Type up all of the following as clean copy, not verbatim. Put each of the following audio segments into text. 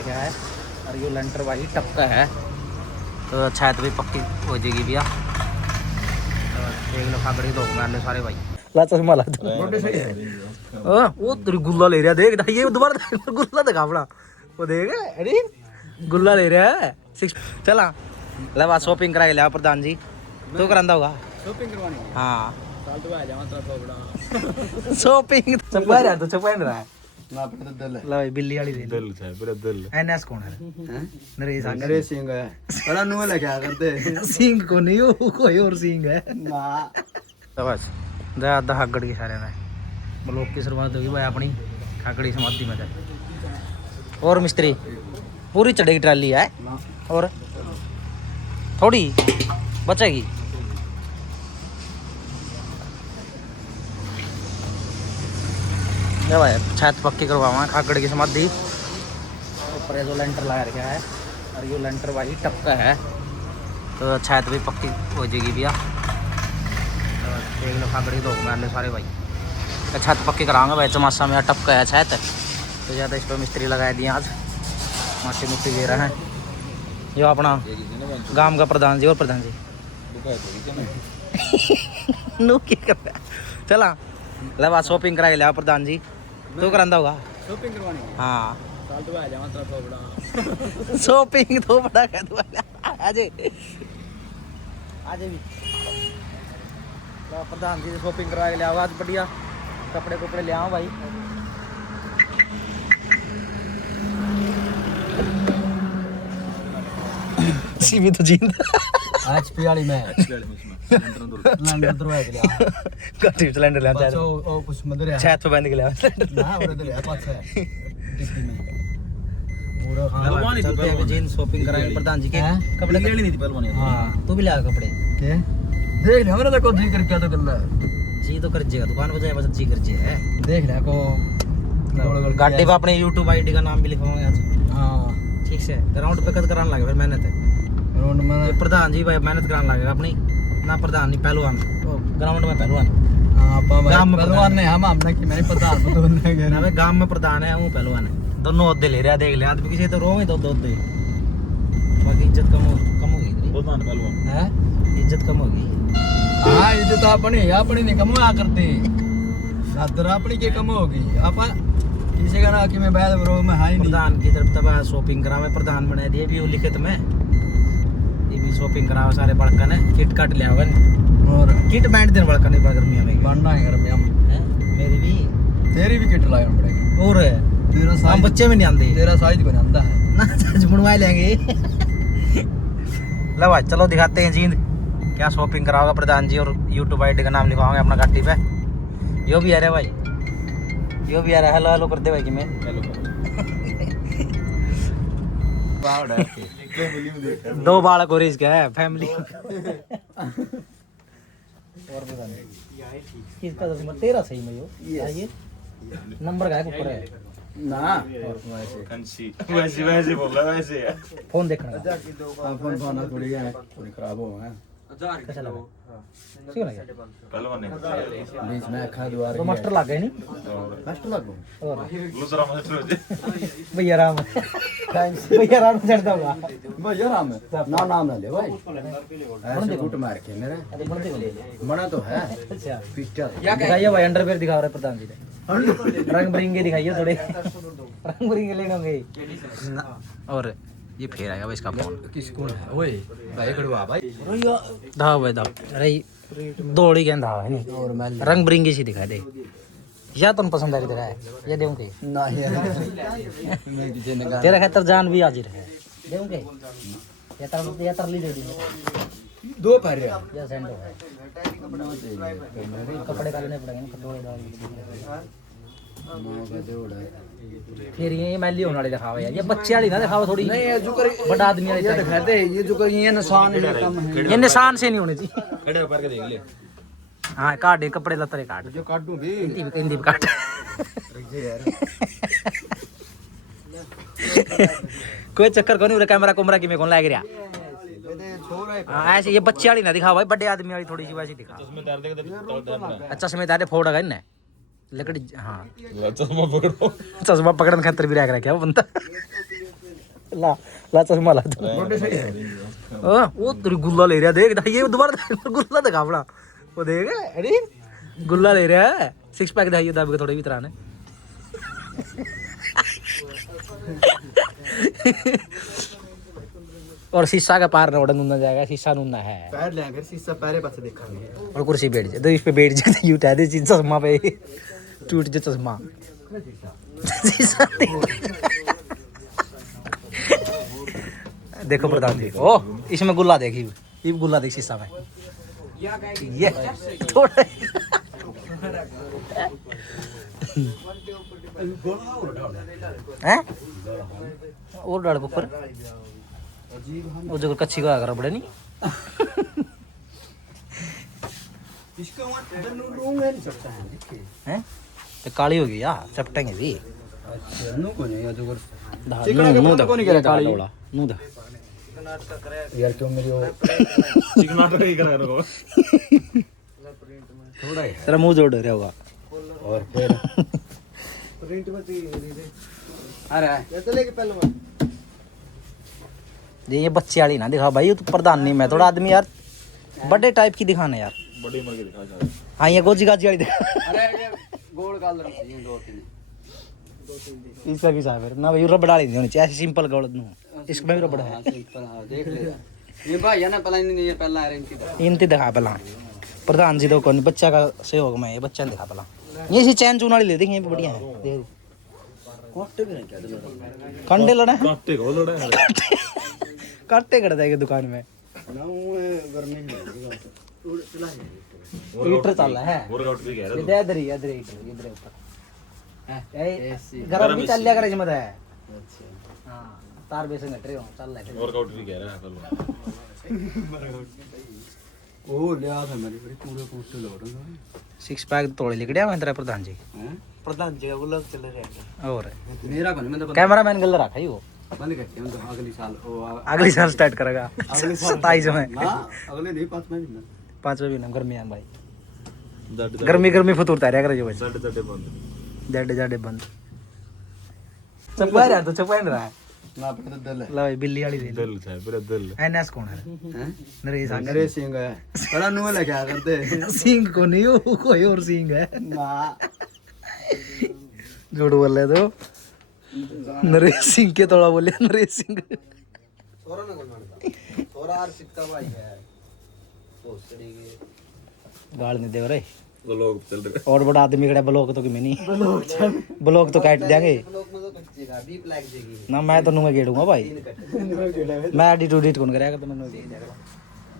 क्या है और ये लेंटर भाई टपका है तो छत भी पक्की हो जाएगी भैया। एक लो खाकड़ी दो मैंने सारे भाई ला चश्मा ला वो तेरी गुल्ला ले रहा देख ये दोबारा गुल्ला दिखा अपना वो देख अरे गुल्ला ले रहा है चला ले बात शॉपिंग करा के लिया प्रधान जी तो करांदा होगा शॉपिंग करवानी हाँ साल तो आ जावा तेरा बड़ा शॉपिंग चपा रहा तो चपा रहा है ना अपने तो दिल है लो बिल्ली वाली दे दिल है पूरा दिल एनएस कौन है नरेश आगे नरेश सिंह है बड़ा नुआ लगा क्या करते सिंह को नहीं हो कोई और सिंह है ना तो बस दया दा हगड़ के सारे में ब्लॉक की शुरुआत होगी भाई अपनी खाकड़ी समाधि में और मिस्त्री पूरी चढ़ेगी ट्राली है और थोड़ी बचेगी भाई छत पक्की करवावा खाकड़ की समाधि ऊपर जो लेंटर लगा रखा है और ये लेंटर भाई टपका है तो छत भी पक्की हो जाएगी भैया। एक लो खाकड़ी दो मैंने सारे भाई छत पक्की कराऊंगा भाई चमासा में टपका है छत तो ज़्यादा इस पर मिस्त्री लगा दिए आज माटी मुट्टी दे रहे हैं जो अपना गांव का प्रधान जी और प्रधान जी नो क्या कर रहा है चला ले बात शॉपिंग करा के लिया प्रधान जी तो करांदा होगा शॉपिंग करवानी हाँ साल तो आ जावा तेरा बड़ा शॉपिंग तो बड़ा कर दो आजे आजे भी तो प्रधान जी से शॉपिंग करा के लिया आज बढ़िया कपड़े कुपड़े ले आओ भाई सीवी तो जींद एचपी वाली में लंडन तो है गया कटी सिलेंडर ले बस ओ कुछ मदर है छत पे बंद के लिया ना उधर तो है पास है डिक्की में पूरा खाना चलते हैं जींस शॉपिंग कराएंगे प्रधान जी के कपड़े लेनी थी पहलवानी हाँ तू भी ले आ कपड़े के देख ले हमरा तो को जी कर क्या तो करना जी तो कर जेगा दुकान पे जाए बस जी कर जे है देख ले को गाड़ी पे अपने YouTube आईडी का नाम भी लिखवाएंगे आज हां ठीक से ग्राउंड पे कद कराने लगे फिर मेहनत है ग्राउंड में ये प्रधान जी भाई मेहनत कराने लगेगा अपनी ना प्रधान नहीं पहलवान ग्राउंड में पहलवान हां गांव में पहलवान ने हम हमने कि नहीं पता तो नहीं ना भाई गांव में प्रधान है वो पहलवान है दोनों ओहदे ले रहा देख ले आदमी किसी तो रोवे तो ओहदे बाकी इज्जत कम होगी प्रधान पहलवान है इज्जत कम होगी हाँ इज्जत अपनी नहीं कमा करते नादर अपनी के कम होगी आपा किसी का ना कि मैं बैल बरो में हाई नहीं प्रधान की तरफ तब शॉपिंग करावे प्रधान बना दिए भी वो लिखित में ये भी शॉपिंग करावे सारे बड़का ने किट कट ले आवन और किट बैंड दिन बड़का नहीं पड़ गर्मियों में बनना है गर्मियों में मेरी भी तेरी भी किट लाना पड़ेगा और तेरा हम साइज बच्चे में नहीं आते तेरा साइज बन आता है ना साइज बनवा लेंगे लो भाई चलो दिखाते हैं जींद क्या शॉपिंग कराओगे प्रधान जी और YouTube आईडी का नाम लिखवाओगे अपना गाड़ी पे यो भी आ रहा है भाई यो भी आ रहा है हेलो हेलो करते भाई कि मैं दो बालक और इसका है फैमिली और बता नहीं इसका तो तेरा सही में यो ये नंबर का है ऊपर है ना वैसे बोल रहा वैसे फोन देखना फोन पाना थोड़ी है थोड़ी खराब हो है कैसा लगा क्यों लगा पहलवान ने बीच में खा द्वार तो मास्टर लग गए नहीं मास्टर लगो और दूसरा मास्टर हो जाए भैया राम भैया राम चढ़ता होगा भैया राम ना नाम ना ले भाई ऐसे गुट मार के मेरे अरे बनते को ले ले बना तो है अच्छा पिस्टल दिखाइए भाई अंडरवेयर दिखा रहे प्रधान जी ने रंग बिरंगे दिखाइए थोड़े रंग बिरंगे लेने होंगे और ये फेर आएगा भाई इसका फोन किस कौन है ओए भाई खड़वा भाई धाव भाई धाव अरे दौड़ी गए धाव है नहीं और मैं रंग बिरंगी सी दिखा दे या तुम पसंद आ रही तेरा है ये देंगे ना ही मैं किसी ने तेरा खातर जान भी हाजिर है देंगे या तरली दे दी दो पैर है या सेंडो है कपड़े डालने पड़ेंगे ना कपड़े डाल फिर ये मैली होने वाली दिखावा यार ये बच्चे वाली ना दिखावा थोड़ी नहीं ये जो कर बड़ा आदमी वाली ये दिखाते ये जो कर ये निशान है कम है ये निशान से नहीं होने चाहिए खड़े होकर के देख ले हाँ काट कपड़े लतरे काट जो काटूं भी हिंदी भी काट यार कोई चक्कर को नहीं उरे कैमरा कुमरा की में कौन लाग रहा हाँ ऐसे ये बच्चे वाली ना दिखा भाई बड़े आदमी वाली थोड़ी सी वैसी दिखा उसमें तार देगा तो अच्छा समय तारे फोड़ गए ना लकड़ी हाँ चश्मा पकड़ो चश्मा पकड़ने खातर भी रह क्या वो बंदा ला ला चश्मा ला तू रोटी सही है वो तेरी गुल्ला ले रहा देख ये दोबारा गुल्ला दिखा अपना वो देख अरे गुल्ला ले रहा है 6 पैक दिखाइए दब के थोड़े भी तरह ने और शीशा का पार रोड नूना जाएगा शीशा नूना है पैर ले फिर शीशा पैरे पास देखेंगे और कुर्सी बैठ जाए तो इस पे बैठ जाए यू उठा दे चश्मा पे टूट जाए चश्मा शीशा देखो प्रधान जी ओ इसमें गुल्ला देखी ये गुल्ला देख शीशा में ये थोड़ा हैं और डाल ऊपर वो जो कच्ची का कर बड़े नहीं इसका रूम है नहीं चलता है हैं तो काली होगी यार चपटेंगे भी अच्छा नु को नहीं जो नू को नहीं करे काली नू दा यार क्यों मेरी वो चिकनाट ही करा रहा थोड़ा ही तेरा मुंह जोड़ रहा होगा और फिर प्रिंट में अरे ये तो लेके पहले ये बच्चे वाली ना दिखा भाई तू प्रधान नहीं मैं थोड़ा आदमी यार बड़े टाइप की दिखाना यार बड़ी उम्र के दिखा जा हाँ ये गोजी गाजी वाली दिखा अरे ये गोल कलर में दो तीन इसका की साहब है ना भाई रबड़ वाली नहीं होनी चाहिए ऐसी सिंपल गोल इसमें भी रबड़ है सिंपल हां देख ले ये भाई है ना पहला नहीं ये पहला है इनकी इनती दिखा पहला प्रधान जी तो कौन बच्चा का सहयोग में ये बच्चा दिखा पहला ये सी चैन चून वाली ले देंगे बढ़िया है देख कोटे भी नहीं क्या कंडे लड़ा काटे को लड़ा है काटे कर देंगे दुकान में ना वो गर्मी में हीटर चल रहा है वर्कआउट भी कह रहा इधर इधर ही इधर इधर ऊपर गरम भी चल लिया करे मत है अच्छा हां तार बेस घट रहे हो चल रहा है वर्कआउट भी कह रहा है कल ओ लिया था मेरी बड़ी पूरे पोस्टर लोड है 6 पैक तोड़े लिखड़िया मैं तेरा प्रधान जी हैं प्रधान जी वो लोग चले रहे और मेरा कौन मैं तो कैमरामैन गल रखा ही वो बंद करते हैं तो अगली साल वो अगले साल स्टार्ट करेगा अगले साल 27 में ना अगले नहीं 5 महीने 5वें महीने में गर्मी आन भाई जट गर्मी गर्मी फतूरता रहा करे जो बच्चा जट जट बंद जाडे जाडे बंद चपा रहा तो चपा रहा है ना पे तो दिल है ला भाई बिल्ली वाली दे दिल है पूरा दिल एनएस कौन है हैं नरेश नरेश सिंह है बड़ा नु ले क्या करते सिंह को नहीं वो कोई और सिंह है ना झूठ बोल रहे तो नरेश सिंह के थोड़ा बोले नरेश सिंह सोरा ना कौन मानता सोरा आर सिक्का भाई है पोस्टरी के गाल नहीं दे रहे वो लोग चल रहे और बड़ा आदमी खड़ा ब्लॉक तो कि मैं नहीं ब्लॉक तो काट देंगे लोग में तो कच्ची का डीप लग जाएगी ना मैं तो नुंगा गेड़ूंगा भाई मैं एडिट उडिट कौन करेगा तो मैंने देख देगा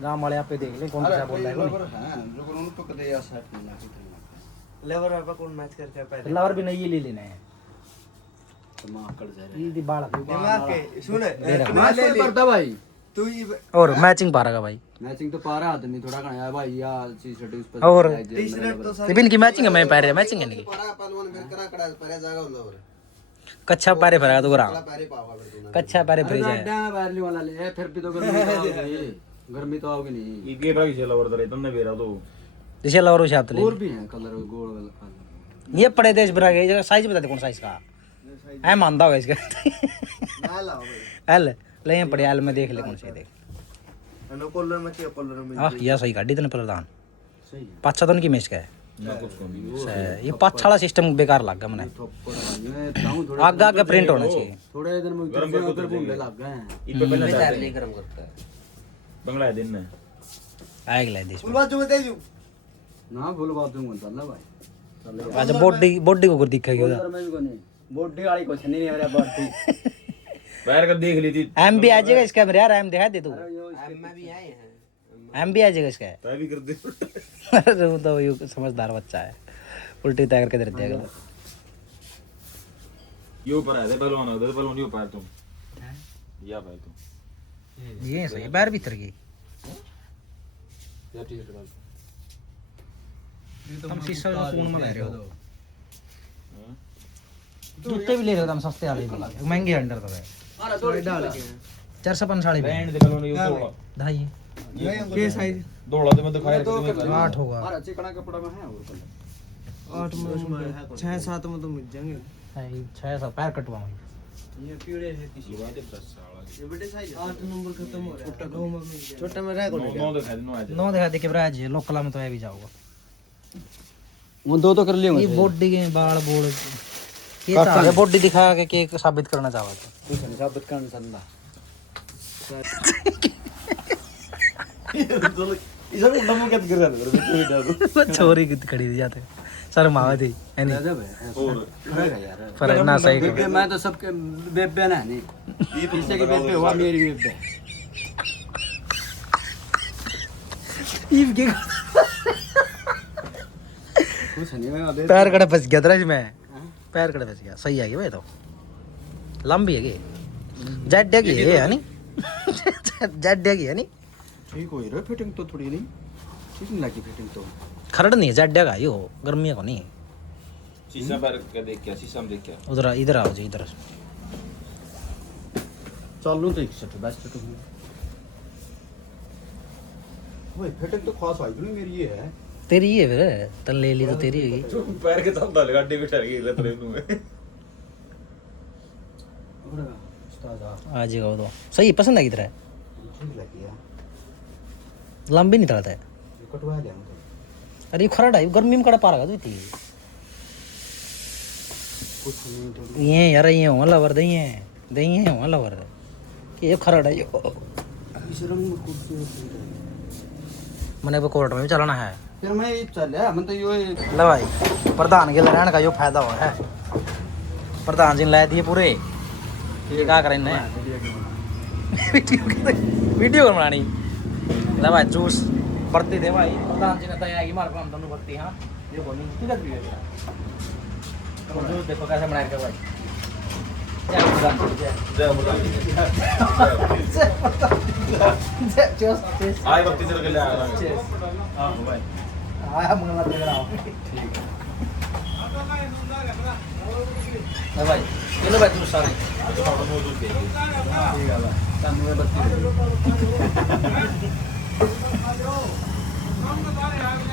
गांव वाले आप पे देख ले कौन सा बोल रहा है कौन हां जो उन तो कदे या सेट नहीं लाके लेवर पे कौन मैच करके पहले लवर भी नहीं ये ले लेना है दिमाग कट जाए ये दी बाड़ा दिमाग के सुन दे रहा मैं ले करता भाई तू ही और मैचिंग पा रहा भाई मैचिंग तो पा रहा आदमी थोड़ा कना है भाई या ची शर्ट उस पर और टी-शर्ट तो सिबिन की मैचिंग है मैं पा रहा मैचिंग है नहीं पड़ा पहलवान फिर करा कड़ा परे जागा उलवर कच्चा पारे फरा तो करा पैरे पावा कर दूंगा कच्चा पारे फ्रिज है अड्डा वाली वाला ले फिर भी तो गर्मी तो आओगी गर्मी तो आओगी नहीं ये बड़ा किसी लवर दरे तुमने बेरा तो जैसे लवर छाप ले और भी है कलर गोल वाला ये पड़े देश बना के जगह साइज बता दे कौन साइज का है मानता होगा इसका ना लाओ भाई एल ले ये पड़े एल में देख ले कौन से देख हेलो कॉलर में चाहिए कॉलर में हां ये सही गाड़ी तने प्रधान सही है पाछा तो नहीं मैच का है ना कुछ को नहीं ये पाछा वाला सिस्टम बेकार लग गया मने मैं ताऊ थोड़ा आगे आगे प्रिंट होना चाहिए थोड़े दिन में गरम गर्म करके कर घूमने लग गए हैं ये पे पहले चाहते हैं गरम करता है बंगला है दिन ने आएगा ले देश फुल बाजू में दे दूं ना फुल बात दूंगा चल भाई अच्छा बॉडी को दिखेगी उधर मैं भी कोनी बॉडी वाली कुछ नहीं है मेरा बॉडी बाहर का देख ली थी एम भी आ जाएगा इसका मेरे यार एम दिखा दे तू मैं भी आए हैं एम भी आ जाएगा इसका तय भी कर दे अरे वो तो ये समझदार बच्चा है उल्टी तय करके दे देगा ये ऊपर है पहलवान उधर पहलवान ये ऊपर तुम या भाई तुम ये सही बाहर भीतर की या टी-शर्ट डाल हम शीशा कौन में रह रहे हो जूते भी ले रहे हो तुम सस्ते वाले भी महंगे अंडर तो है अरे थोड़ी डाल के 450 साड़ी बैंड में दे पहलवान ये दौड़ा ढाई के साइज दौड़ा तो मैं दिखाया तो तुम्हें 8 होगा अरे चिकना कपड़ा में है और कलर 8 में 6-7 में तो मिल जाएंगे 6 पैर कटवाऊंगी ये पीड़े है किसी ये बात 10 साल ये बड़े साइज 8 नंबर खत्म हो रहा है छोटा में रह कौन नौ दिखा दे, नौ आ जाए। 9 दिखा दे के ब्राज लोकल में तो है भी जाओगा वो दो तो कर लिए ये बॉडी के बाल बोल ये था बॉडी दिखा के केक साबित करना चाहता था कुछ नहीं साबित करना संदा इधर उल्टा मुंह क्या कर रहा है छोरी की खड़ी थी जाते शर्म आवे थी है नहीं गजब है और रहेगा यार पर ना सही बेबे मैं तो सबके बेबे ना नहीं किसी के बेबे हुआ मेरी बेबे ईव के कुछ नहीं मैं अबे पैर कड़ा फंस गया था इसमें पैर कड़ा फंस गया सही आ गया भाई तो लंबी है कि जेड की है नहीं जेड की है नहीं ठीक हो रहा फिटिंग तो थोड़ी नहीं ठीक नहीं लगी फिटिंग तो खरड़ नहीं है जेड का यो गर्मी को नहीं शीशा पर क्या देख क्या, शीशा में देख क्या। उधर इधर आओ जी इधर चल तो एक सेट बेस्ट तो वो फिटिंग तो खास आई नहीं मेरी ये है तेरी है फिर तन ले ली तो तेरी होगी पैर के साथ डाल गाड़ी में ठहर गई ले तेरे मुंह में। उस्ताद आ जाएगा वो तो सही पसंद है किधर है ठीक लगी है लंबी नहीं तड़ता है कटवा लिया मैं अरे खरड़ है गर्मी में कड़ा पारा तू थी कुछ नहीं तो ये यार ये हो लवर दही है हो लवर कि ये खरड़ है यो इस रंग में खूबसूरत मने को कोर्ट में भी चलाना है फिर मैं ये चल मैं तो यो ले भाई प्रधान के रहने का यो फायदा हुआ है प्रधान जी ने ला दिए पूरे ये क्या करें ने वीडियो बनानी ले भाई जूस भरती दे भाई प्रधान जी ने तैयार की मार को हम दोनों भरती हां ये बोली ठीक है तो जूस देखो कैसे बनाया के भाई जय प्रधान जी जय जय जूस आए वक्त से ले आ रहा है। हां भाई आया मंगला दे रहा हूं ठीक है ले भाई ये लो भाई जूस सारे थोड़ा मौजूद दे ठीक है भाई सामने में बत्ती